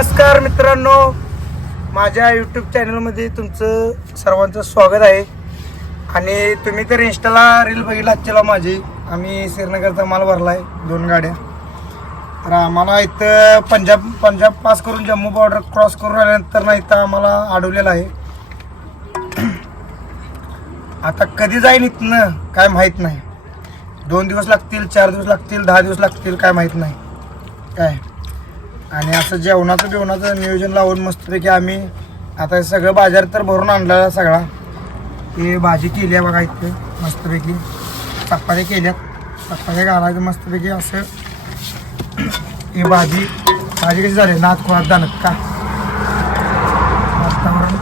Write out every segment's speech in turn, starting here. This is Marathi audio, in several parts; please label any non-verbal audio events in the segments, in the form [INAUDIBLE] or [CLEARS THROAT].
नमस्कार मित्रांनो. माझ्या यूट्यूब चॅनलमध्ये तुमचं सर्वांचं स्वागत आहे. आणि तुम्ही तर इन्स्टाला रील बघितला आजच्याला माझी. आम्ही श्रीनगरचा माल भरला आहे दोन गाड्या. तर आम्हाला इथं पंजाब पंजाब पास करून जम्मू बॉर्डर क्रॉस करून आल्यानंतर ना इथं आम्हाला अडवलेलं आहे. [CLEARS THROAT] आता कधी जाईन इथनं काय माहीत नाही. दोन दिवस लागतील चार दिवस लागतील दहा दिवस लागतील काय माहीत नाही. काय? आणि असं जेवणाचं बिवणाचं नियोजन लावून मस्तपैकी आम्ही आता हे सगळं बाजार तर भरून आणला सगळा. हे भाजी केली आहे बघा इथे मस्तपैकी. चपात्या केल्यात. चपात्या घालायचं मस्तपैकी असं. ही भाजी. भाजी कशी झाली? नाथ खोळात दानत का? वातावरण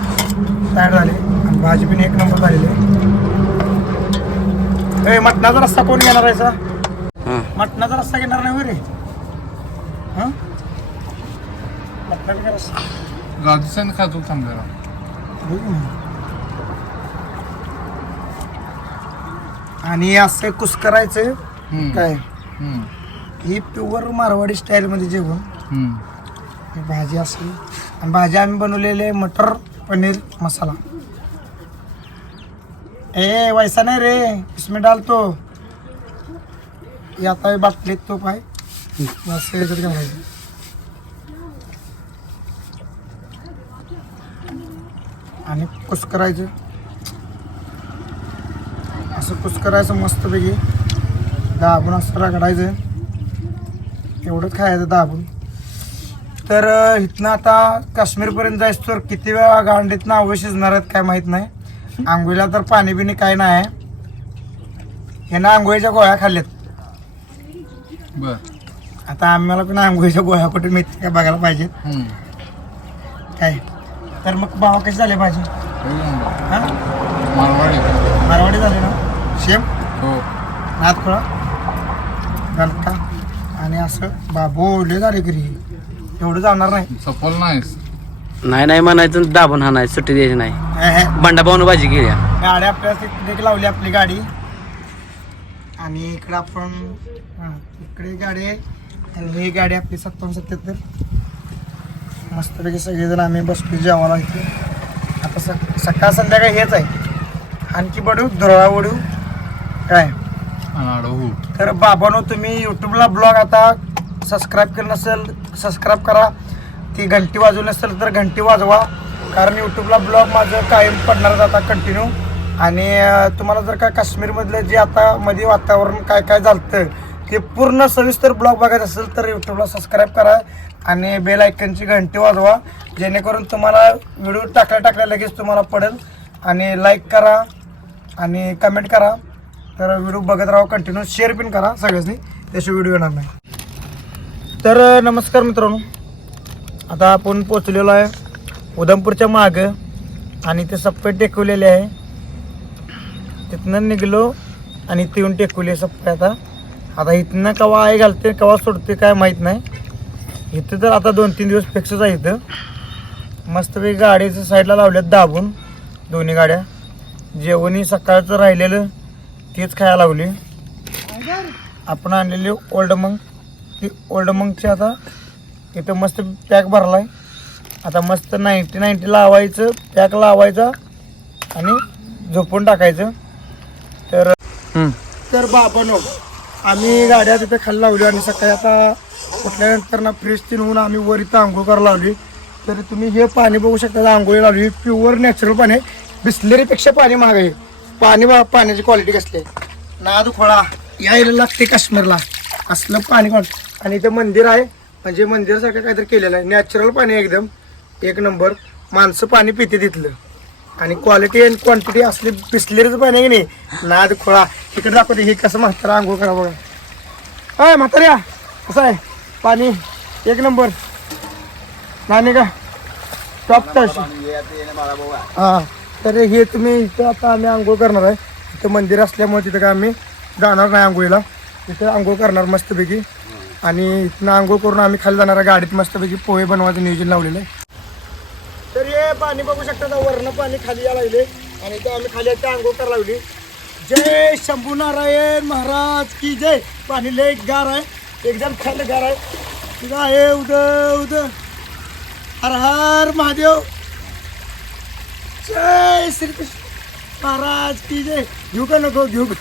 तयार झाले. आणि भाजी पण एक नंबर झालेली आहे. ए, मटणाचा रस्ता कोण घेणार आहे सा? मटणाचा रस्ता घेणार नाही होय रे. हां? खातो थांबलेला बघू ना. आणि असं कुस करायचं. काय. ही प्युअर मारवाडी स्टाईलमध्ये जेवण. हम्म. ही भाजी असली. आणि भाजी आम्ही बनवलेले मटर पनीर मसाला. ए वैसा नाही रे. इसमें डालतो. ये आता है बाटलीत तो पाय याच्यात घालायचं. आणि कुस करायचं? असं कुस करायचं मस्तपैकी. दाबून असं रगडायचं. एवढंच खायचं दाबून. तर इथनं आता काश्मीरपर्यंत जायचं तर किती वेळा गांडीतनं हवं शिजणार आहेत काय माहीत नाही. आंघोळीला तर पाणी बिणी काय नाही. ह्यानं आंघोळीच्या गोळ्या खाल्ल्यात. बर. आता आम्हाला पण आंघोळीच्या गोळ्या कुठे मिळते काय बघायला पाहिजेत. हम्म. काय? तर मग भावा कशी झाले भाजी. हा? मारवाडी. मारवाडी झाली ना? शेम हो. नाथ खोळा गलका आणि असं बाबू लय झाले घरी. एवढं जाणार नाही. सफल नाहीस. नाही नाही म्हणायचं दाबून हा नाही सुट्टी द्यायची नाही. हे, हे. बंडा पाहून भाजी केली गाडी आपल्याला तिकडे लावली आपली गाडी. आणि इकडे आपण हा, इकडे गाडी आहे. आणि ही गाडी आपली सत्तावन्न सत्याहत्तर. मस्तपैकी सगळेजण आम्ही बसतो जेवायला इथे. आता स सकाळ संध्याकाळ हेच आहे. आणखी बडू धुरळा वडू काय? तर बाबानो तुम्ही यूट्यूबला ब्लॉग आता सबस्क्राईब केलं नसेल सबस्क्राईब करा. ती घंटी वाजवली नसेल तर घंटी वाजवा. कारण यूट्यूबला ब्लॉग माझं कायम पडणार आता कंटिन्यू आणि तुम्हाला जर का काश्मीरमधलं जे आता मध्ये वातावरण काय काय झालं ते पूर्ण सविस्तर ब्लॉग बघायचं असेल तर यूट्यूबला सबस्क्राईब करा आणि बेल आयकनची घंटी वाजवा. जेणेकरून तुम्हाला व्हिडिओ टाकल्या टाकल्या लगेच तुम्हाला पडेल. आणि लाईक करा आणि कमेंट करा. तर व्हिडिओ बघत राहा कंटिन्यू शेअर पण करा सगळ्यांनी. त्याशिवाय व्हिडिओ येणार नाही. तर नमस्कार मित्रांनो. आता आपण पोचलेलो आहे उधमपूरच्या मागं आणि ते सप्पे टेकवलेले आहे. तिथनं निघलो आणि तिथून येऊन टेकवले सप्पे आता. आता इथनं कवा आहे घालते कवा सोडते काय माहीत नाही. इथं तर आता दोन तीन दिवस फिक्सच आहे इथं. मस्तपैकी गाडीचं साईडला लावल्यात दाबून दोन्ही गाड्या. जेवणी सकाळचं राहिलेलं तेच खायला लावली. आपण आणलेली ओल्ड मंग ती ओल्ड मंगची आता इथं मस्त पॅक भरलाय. आता मस्त नाईन्टी नाईन्टी लावायचं पॅक लावायचा आणि झोपून टाकायचं. तर तर बाबानो आम्ही गाड्या तिथे खाली लावली आणि सकाळी आता उठल्यानंतर ना फ्रेश तीन होऊन आम्ही वर इथं आंघोळ करायला लावली. तर तुम्ही हे पाणी बघू शकता आंघोळी लावली. प्युअर नॅचरल पाणी आहे. बिस्लरीपेक्षा पाणी महाग आहे. पाणी पाण्याची क्वालिटी कसली आहे? नाद खोळा. यायला लागते काश्मीरला. असलं पाणी कोण आणि इथं मंदिर आहे. म्हणजे मंदिरासारखं काहीतरी केलेलं आहे. नॅचरल पाणी आहे एकदम. एक नंबर. माणसं पाणी पिते तिथलं. आणि क्वालिटी अँड क्वांटिटी असली बिस्लेरीचं पाणी आहे की नाही? नाद खोळा. तिकडे दाखवते हे कसं म्हातारा आंघोळ करा बघा. अय म्हाताऱ्या कसं आहे? पाणी एक नंबर. नाही का? टॉप टच हा तर हे तुम्ही इथं आता आम्ही आंघोळ करणार आहे. इथं मंदिर असल्यामुळे तिथं काय आम्ही जाणार नाही आंघोळीला. तिथं आंघोळ करणार मस्तपैकी. आणि इथनं आंघोळ करून आम्ही खाली जाणार आहे. गाडीत मस्तपैकी पोहे बनवायचं नियोजन लावलेलं आहे. तर हे पाणी बघू शकता वरनं पाणी खाली यायला लागले आणि इथं आम्ही खाली आता आंघोळ करायला लावली जय शंभू नारायण महाराज की जय. पाणी लय गार आहे. एकदम थंड गार आहे. तिथं आहे उद उद हर हर महादेव. जय श्री कृष्ण महाराज की जय. घेऊ का नको घेऊ का?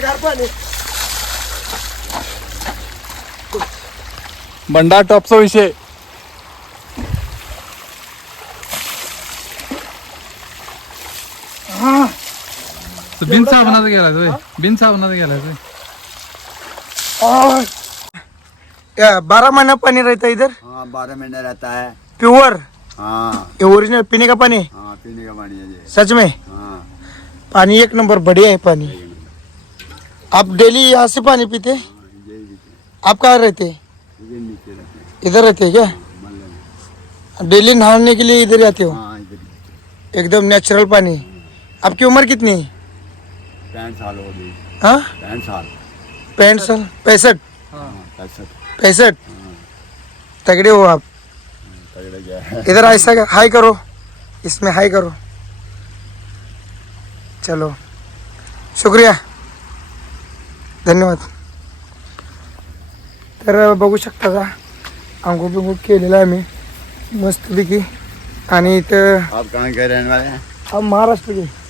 गार पाणी. बंडा टॉपचा विषय. तो बिन साबणाचा गेलाय होय बिन साबणाचा गेलाय होय और या, बारह महीना पानी रहता है इधर? हाँ बारह महीना रहता है। प्योर? हाँ। ये ओरिजिनल पीने का पानी? हाँ पीने का पानी है ये सच में? हाँ। पानी एक नंबर बढ़िया है पानी। आप डेली यहाँ से पानी पीते? ये आप कहाँ रहते? हैं? हैं। इधर रहते हैं क्या? डेली नहाने के लिए इधर ही? आते हो हाँ। एकदम नेचुरल पानी। आपकी उम्र कितनी? है पैंठ साल हो गई हाँ? पैंठ साल। पैंठ साल पैंसठ? हाँ। पैंसठ। पैंसठ? तगड़े हो आप। तगड़े गया इधर ऐसा क्या? हाई करो। इसमें हाई करो। चलो। शुक्रिया। धन्यवाद। तर बघू शकता का आंघोळ बिंघोळ केलेलं आहे आम्ही मस्तपैकी आणि इथं आप कहाँ के रहने वाले हैं? अब महाराष्ट्र के।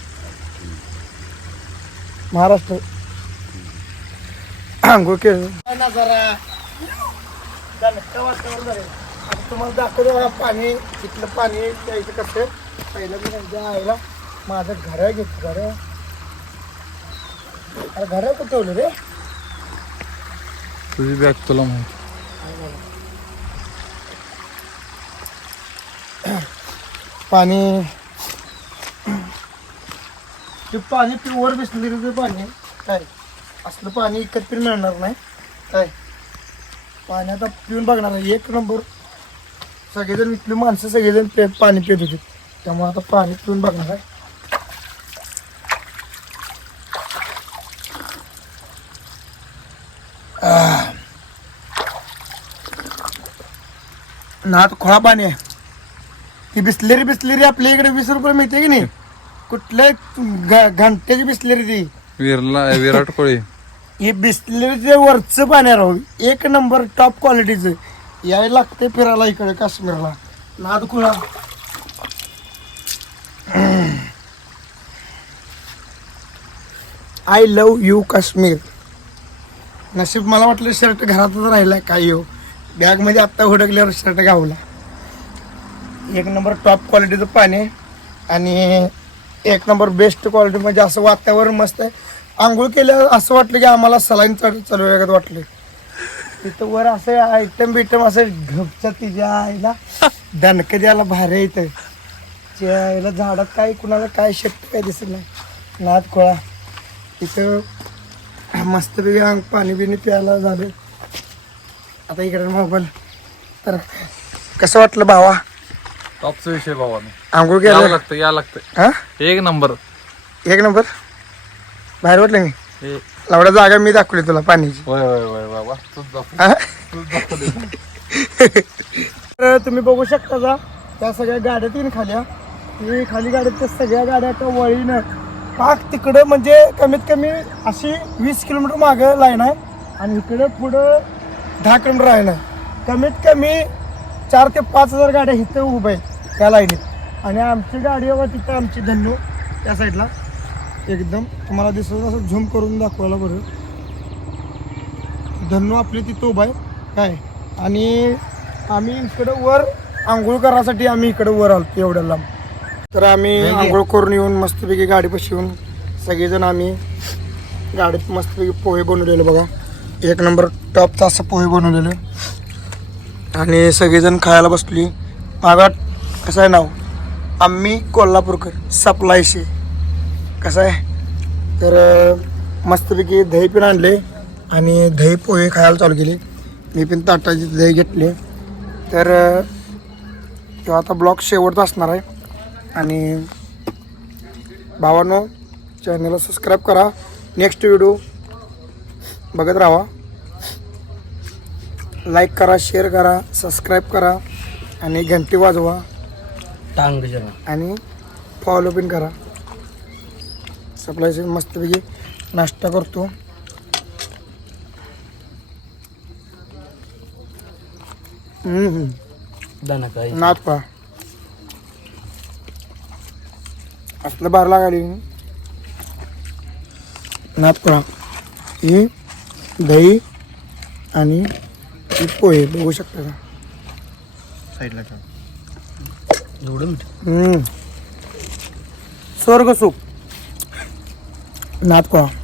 महाराष्ट्र. [COUGHS] आंघोळ केलं तुम्हाला दाखवतो बघा पाणी तिथलं पाणी प्यायचं कसं पहिलं मी त्यांच्या आईला माझं घर घेत घर. अरे घर कुठं ठेवलं रे? तुझी बॅग तुला माहिती. पाणी ते पाणी प्युअर बिसलेरीचं पाणी. काय? असलं पाणी एकत्र मिळणार नाही. काय? पाणी आता पिऊन बघणार आहे. एक नंबर सगळेजण इथली माणसं सगळेजण पे पाणी पित होते. त्यामुळे आता पाणी पिऊन बघणार आहे. ना नात खोळा पाणी आहे. ती बिसलेरी बिसलेरी आपल्या इकडे वीस रुपये मिळते की नाही? कुठल्या घ- घंट्याची बिसलेरी ती. विरला विराट कोळी ही बिसलेरीचे वरचं पाणी राहू एक नंबर टॉप क्वालिटीचं यायला लागते फिरायला इकडे काश्मीरला. नाद खुळा. I love you Kashmir. नशीब मला वाटलं शर्ट घरातच राहिला काय येऊ बॅगमध्ये आत्ता हुडकल्यावर शर्ट गावला एक नंबर टॉप क्वालिटीचं पाणी आणि एक नंबर बेस्ट क्वालिटी म्हणजे असं वातावरण मस्त आहे. आंघोळ केलं असं वाटलं की आम्हाला सलाईन चढ चालू आहे वाटले वाटलं. तिथं वर असं आयटम बिटम असं घपच्या तिच्या आईला दणक द्यायला भारी येतं इथं. त्या आईला झाडात काय कुणाला काय शक्य काय दिसत नाही. नाद खोळा. इथं मस्तपैकी अंग पाणी बिणी प्यायला झालं. आता इकडे मोबाईल. तर कसं वाटलं भावा? टॉपचा विषय भावाने आंघोळ यावं केलं लागतं या लागतं. हा? एक नंबर. एक नंबर? बाहेर वाटलं मी? हे- लावडा जागा मी दाखवली तुला पाण्याची. वय वय वय वय वा. तूच दाखव. हा? तूच दाखव तर तुम्ही बघू शकता का त्या सगळ्या गाड्या तीन खाल्या. ती खाली गाड्या त्या सगळ्या गाड्या त्या वळीनं. पाक तिकडं म्हणजे कमीत कमी अशी वीस किलोमीटर मागं लाईन आहे आणि इकडं पुढं दहा किलोमीटर आहे ना कमीत कमी चार ते पाच हजार गाड्या इथं उभ्या आहेत. त्या लाईनीत. आणि आमची गाडी बघा तिथं आमची धन्नू त्या साईडला. एकदम तुम्हाला दिसत असं झूम करून दाखवायला बरं. धन्नू आपली तिथं उभा आहे. काय? आणि आम्ही इकडं वर आंघोळ करायसाठी आम्ही इकडं वर आलो एवढ्या लांब. तर आम्ही आंघोळ करून येऊन मस्तपैकी गाडीपाशी येऊन सगळेजण आम्ही गाडीत मस्तपैकी पोहे बनवलेले बघा. एक नंबर टॉपचा असं पोहे बनवलेले. आणि सगळेजण खायला बसली. मागात कसं आहे नाव? आम्ही कोल्हापूरकर सप्लायशी. कसं आहे? तर मस्तपैकी दही पण आणले आणि दही पोहे खायला चालू केले. मी पण ताटाची दही घेतले. तर तो आता ब्लॉग शेवटचा असणार आहे. आणि भावानो चॅनलला सबस्क्राईब करा. नेक्स्ट व्हिडिओ बघत राहा. लाईक करा शेअर करा सबस्क्राईब करा आणि घंटी वाजवा. टांग आणि फॉलो पण करा. सप्लायचे मस्तपैकी नाश्ता करतो. नात पा असलं बार लागाली नातपा ही दही आणि पोहे बघू शकता का? साईडला एवढं मीठ स्वर्ग सुख. नाथ पहा